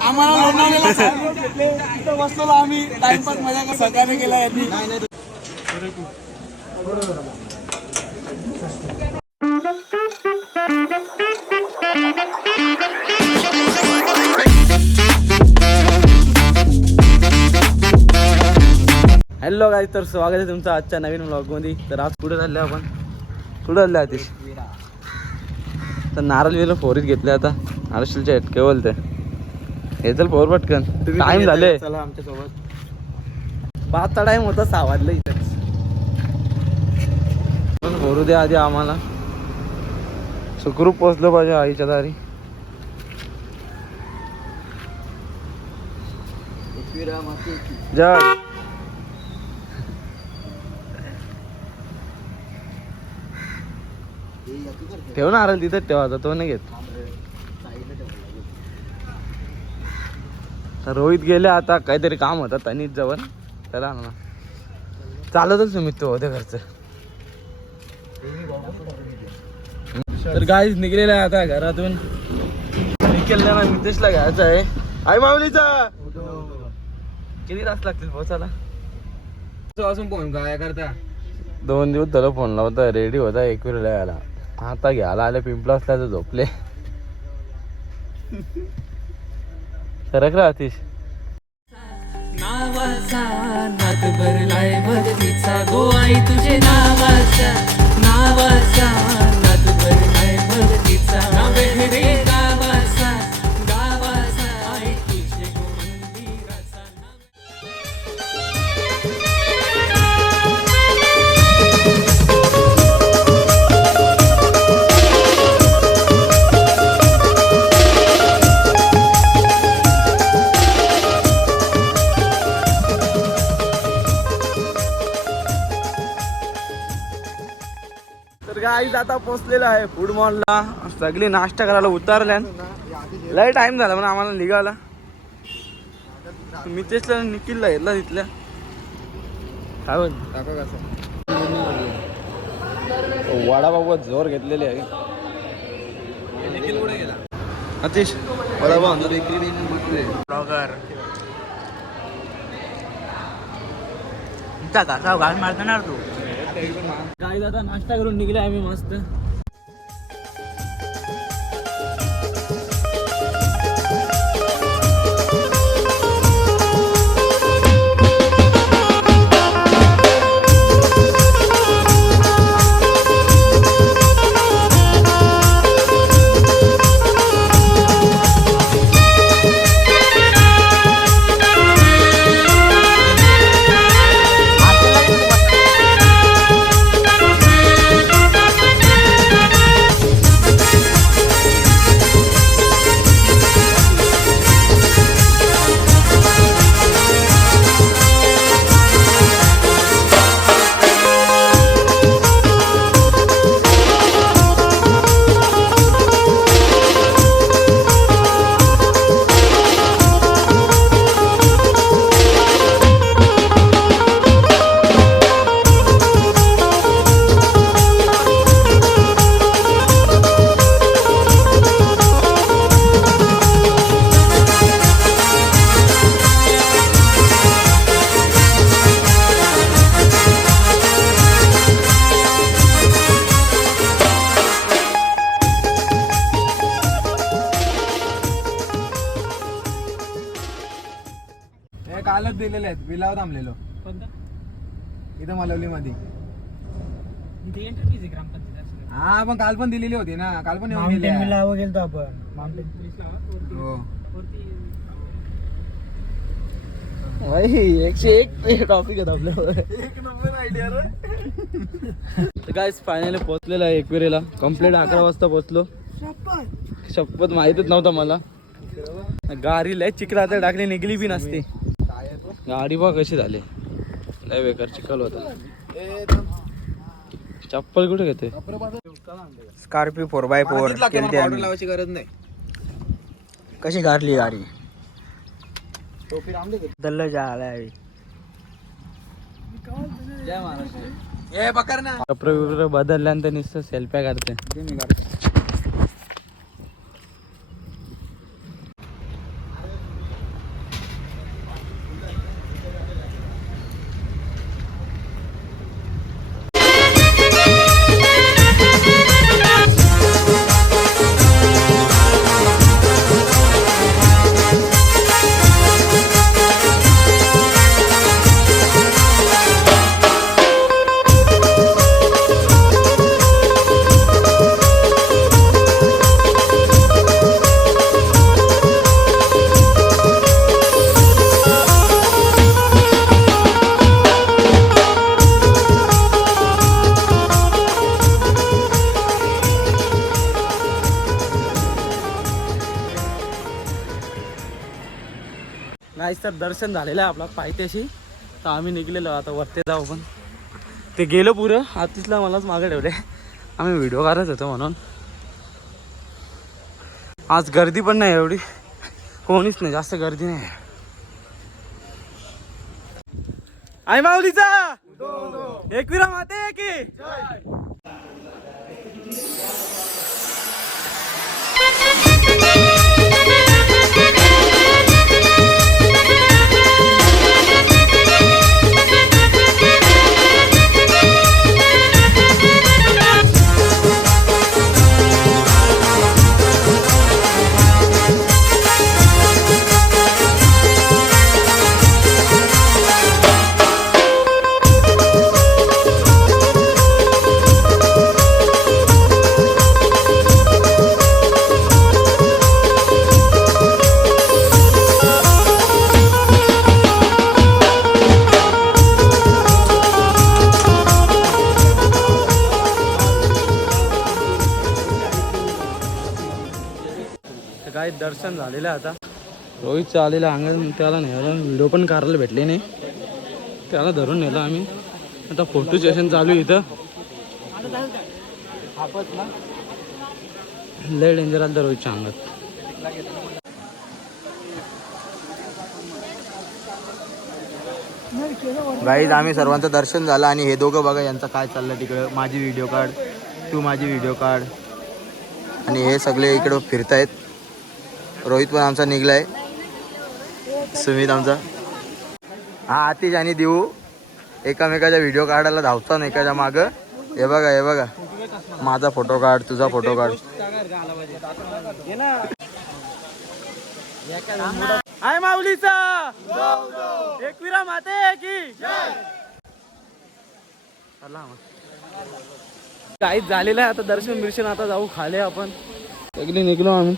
आम्हाला लोणावळ्याला चार भेटले तिथं बसलो आम्ही. टाइमपास मजा कर सकाळी केला यांनी हॅलो गाय तर स्वागत आहे तुमचं आजच्या नवीन ब्लॉगमध्ये तर आज कुठे चाललं आपण? कुठं चाललं आतिश? तर नारळ वेल फोरीत घेतलं आता. नारशीलच्या हेटके बोलते. हे चल फोर पटकन. टाइम झाले चला आमच्यासोबत पाचचा टाइम होता सहा वाजले इथेच पण भरू द्या आधी आम्हाला. सुखरूप पोचलो पाहिजे आईच्या दारी. जय. ठेव ना अरे तिथं ठेवा आता तो नाही घेत. रोहित गेले आता काहीतरी काम होतं तनीच जवळ. चला ना चालतच तुम्ही तो होते घरचं. तर गाईच निघलेला आहे आता घरातून. निघेल ना नितेशला घ्यायचं आहे. आई माऊलीचा! किती तास लागतील पोचायला असून फोन काय करता. दोन दिवस झालं फोन लावता रेडी होता एक वेळ यायला आता घ्यायला आले पिंपला असल्या तर झोपले. सरक रा अतिश नावाचा नाद भरलाय भक्तीचा गो आई तुझे नावाचा नावाचा नाद भरलाय भक्तीचा नावे रे आता पोचलेलं आहे फूड मॉलला सगळी नाश्ता करायला उतारल्या. लय टाइम झाला म्हणून आम्हाला निघाला मी तेच निखिलला घेतला तिथल्या. काय टाका कसं वडापाव जोर घेतलेले आहे. अतिश ब्लॉगर काका घाल मारणार तू. काय आता नाश्ता करून निघले आम्ही मस्त. आहेत. बिलावर थांबलेलो. इथं मलवली मध्ये हा पण काल पण दिलेली होती ना. काल पण येऊन गेले गेलो आपण. हो. एकशे एक टॉपिक आहेत आपल्यावर. तर काय फायनली पोहोचलेलं आहे एकविरेला कंप्लीट अकरा वाजता पोहोचलो. शपथ. माहितच नव्हता मला. गाडी लय चिखला आता टाकली निघली बी नसते. गाडी बघ कशी झाली. लय बेकार चिखल होता. चप्पल कुठे घेते स्कॉर्पिओ फोर बाय फोर लावायची गरज नाही. कशी गारली गाडी? टोपी राम दे दल्ल बिपडे बदलल्यानंतर नुसतं सेल्फ्या काढते. तर दर्शन झालेलं आहे आपला पायथ्याशी. तर आम्ही निघलेलो आता वरती जाऊ पण. ते गेलो पुरं आतिशला मलाच मागे ठेवले. आम्ही व्हिडिओ काढत होतो म्हणून. आज गर्दी पण नाही एवढी. कोणीच नाही जास्त गर्दी नाही. आई माऊलीचा! एकविरा माते की? तर दर्शन झालेलं आहे आता. रोहितचं आलेलं अंगण त्याला नेलं व्हिडिओ पण काढायला भेटले नाही. त्याला धरून नेलं आम्ही. आता फोटो सेशन चालू आहे इथं. लय डेंजर आलं रोहितच्या अंगात. गाईज आम्ही सर्वांचं दर्शन झालं आणि हे दोघं बघा यांचं काय चाललं तिकडं. माझी व्हिडिओ काढ तू माझी व्हिडिओ काढ. आणि हे सगळे इकडं फिरतायत. रोहित पण आमचा निघलाय. सुमित आमचा. हा आतिश आणि देऊ. एकामेकाच्या व्हिडिओ काढायला धावता ना एकाच्या मागं. हे बघा हे बघा. माझा फोटो काढ तुझा फोटो काढ. आय माऊलीचा. एकविरा माते की. काहीच झालेलं आहे आता दर्शन बिर्शन आता जाऊ खाले आपण. सगळे निघलो आम्ही.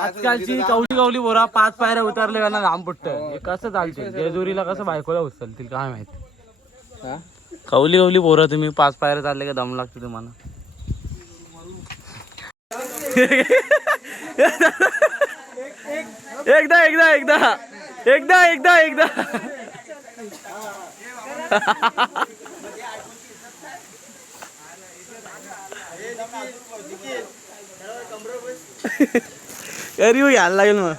आजकालची कवली कवली बोरा पाच पायऱ्या उतरले ना लांब हे कसं चालतील जेजुरीला कसं बायकोला उचलतील काय माहीत? कवली कवली बोरा तुम्ही पाच पायऱ्या चालले का दम लागतो तुम्हाला? एकदा एकदा एकदा. एकदा एकदा एकदा. हो यायला लागेल मग.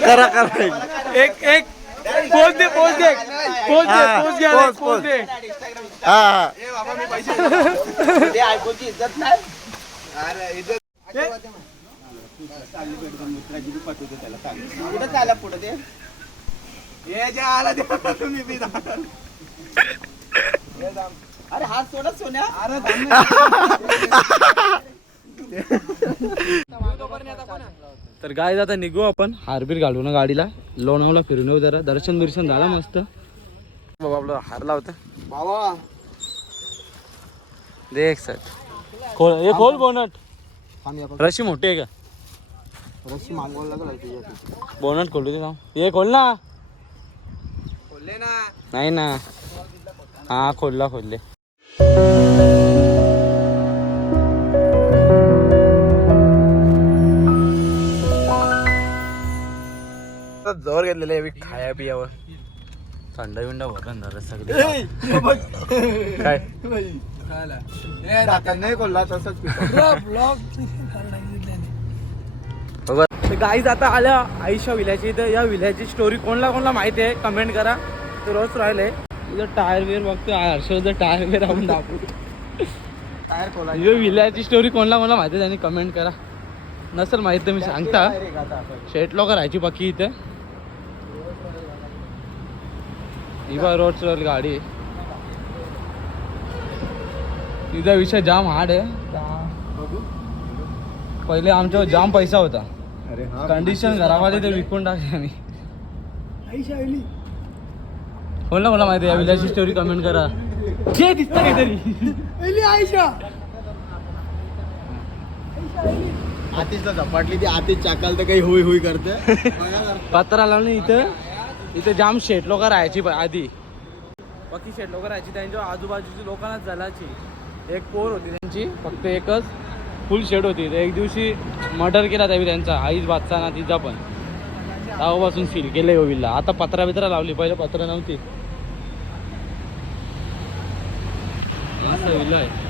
करा करा. एक एक. पोच दे पोच दे. पोच दे पोच घ्या पोच दे. हा हे. जे आला ते तुम्ही. अरे हात सोडा सोन्या. अरे तर गाय आता निघू आपण. हारबीर घालू ना गाडीला. लोणावला फिरून येऊ जरा. दर्शन बिर्शन झालं मस्त. बाबा आपलं हार लावतं. बाबा. देख सर. खोल हे खोल बोनट. या. रशी मोठी आहे का? रस्सी मागवायला लागला बोनट खोलू दे. हे खोल ना. बोलले ना. नाही ना. हा खोलला खोलले. जोर घेतलेले खाया पियावर. थंड बिंड भरून झालं सगळे. काय? नाही कोल्हा तसंच गाईज आता आल्या आईशा विल्याची. तर या विल्याची स्टोरी कोणला कोणला माहिती आहे? कमेंट करा. तर रोज राहिले. इथं टायर वेअर बघतो हर्षद टायर वेअर आपण दाखवू. टायर इथं विल्याची स्टोरी कोणला कोणला माहिती त्यांनी कमेंट करा. नसेल माहिती मी सांगता. शेट लोक राहायची बाकी इथे. बा रोडवर गाडी. तिचा विषय जाम हार्ड आहे. पहिले आमच्यावर जाम पैसा होता. कंडिशन घरामध्ये ते विकून टाकले आम्ही. कोणला कोणला माहिती आहे विल्याची स्टोरी कमेंट करा. जे दिसतं काहीतरी. आतिशला झपाटली ती आतिश चाकाल तर काही हुई हुई करते. पत्रा लावून इथं. इथं जाम शेट लोक राहायची आधी. बाकी शेट लोक राहायची त्यांच्या आजूबाजूची लोकांनाच झालाची एक पोर होती त्यांची फक्त एकच. फुल शेड होती. तर एक दिवशी मर्डर केला त्यावेळी त्यांचा आईच बादचा ना तिचा पण. तेव्हापासून सील केलंय हो विल्ला. आता पत्रा बित्रा लावली पहिले पत्र नव्हती. विल्ला आहे.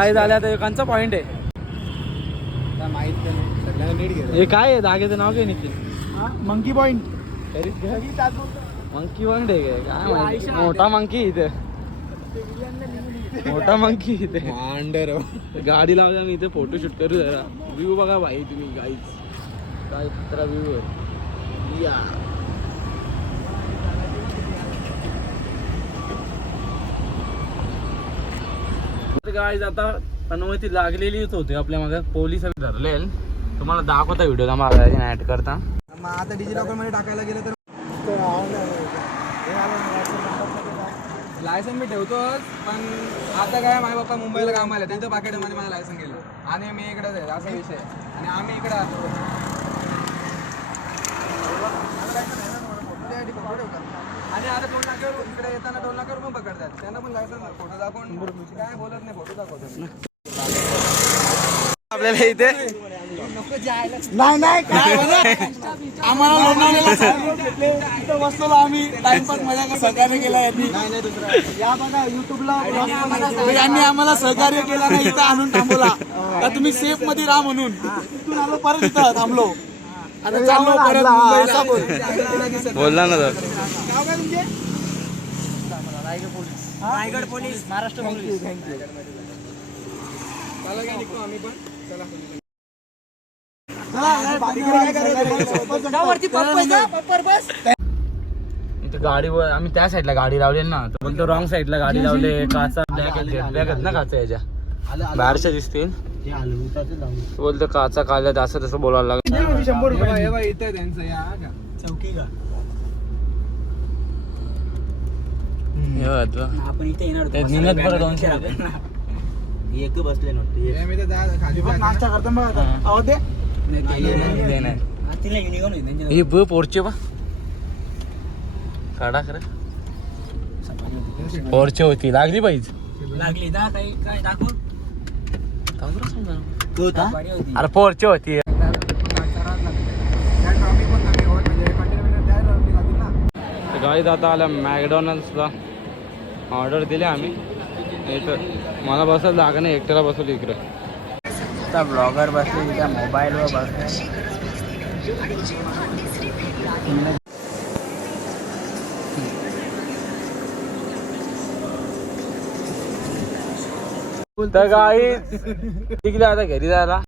काय झाल्या तर एकांचा पॉइंट आहे. हे काय आहे? धाग्याचं नाव काय Nikhil? Monkey point monkey point आहे काय? काय माहिती? मोठा मंकी इथे. मोठा मंकी इथे. गाडी लावली आम्ही इथे फोटो शूट करू जरा. व्ह्यू बघा भाई तुम्ही गाईच काय खतरा व्ह्यू आहे. या. गायज आता अनुमती लागलेलीच होती. आपल्या मागे पोलीस धरले तुम्हाला दाखवता व्हिडिओ मागा. ऍड करता. मग आता डिजिलॉकरमध्ये टाकायला गेलं तर लायसन मी ठेवतोच पण आता काय माझे बाप्पा मुंबईला कामाला आले. त्यांच्या पाकिटामध्ये मला लायसन गेलं. आणि मी इकडेच आहे. असा विषय आणि आम्ही इकडे आलो. आणि आता टोल नाक्यावर इकडे येताना टोल नाक्यावर पण पकडतात. त्यांना पण लायसन फोटो दाखवून. काय बोलत नाही फोटो दाखवतात आपल्याला इथे? नाही नाही काय आम्हाला लोणावळ्याला सांगितलं भेटले तिथं बसलेलो आम्ही. टाइमपास मजा कर- सहकार्य केला यांनी. या बघा युट्यूबला यांनी आम्हाला सहकार्य केला नाही इथं आणून थांबवला. का तुम्ही सेफमध्ये राहा म्हणून. तिथून आलो परत इथं थांबलो. आता चाललो परत मुंबईला बोलला ना तर गाव काय तुमचे रायगड पोलीस. महाराष्ट्र पोलीस चला काय निघतो आम्ही पण चला चला तिकडे काय करायचं इथे गाडीवर आम्ही त्या साईडला गाडी लावली ना. तर बोलतो रॉंग साईडला गाडी लावली. काचा ब्लॅक ब्लॅक आहेत ना काचा याच्या. बाहेरच्या दिसतील. बोलतो काचा काढल्यात असं तसं बोलायला लागलं. शंभर रुपये इथं त्यांचं या का? चौकी का? आपण इथे येणार ते निघत बरं दोनशे रुपये. एक बसले नव्हते हे मी तर जा- खाली नाश्ता करतो आता. अहो ते ते नाही. तिला युनिकॉर्न आहे त्यांच्या हे ब पोरचे बा काढा खरं. पोरचे होती. लागली पाहिजे लागली दा काही काय दाखव. होती. अरे पोरचे होती त्या ट्रॉफिक पण कमी होत म्हणजे कंटेनर त्या ट्रॉफिक जातील गाडीत आता आल्या मॅकडॉनल्ड्सला ऑर्डर दिली आम्ही. इथं मला बसायला जागा नाही एकट्याला बसवलं इकडं. ब्लॉगर बसले तिच्या मोबाईलवर बसले. तर गाडी निघली आता घरी जायला.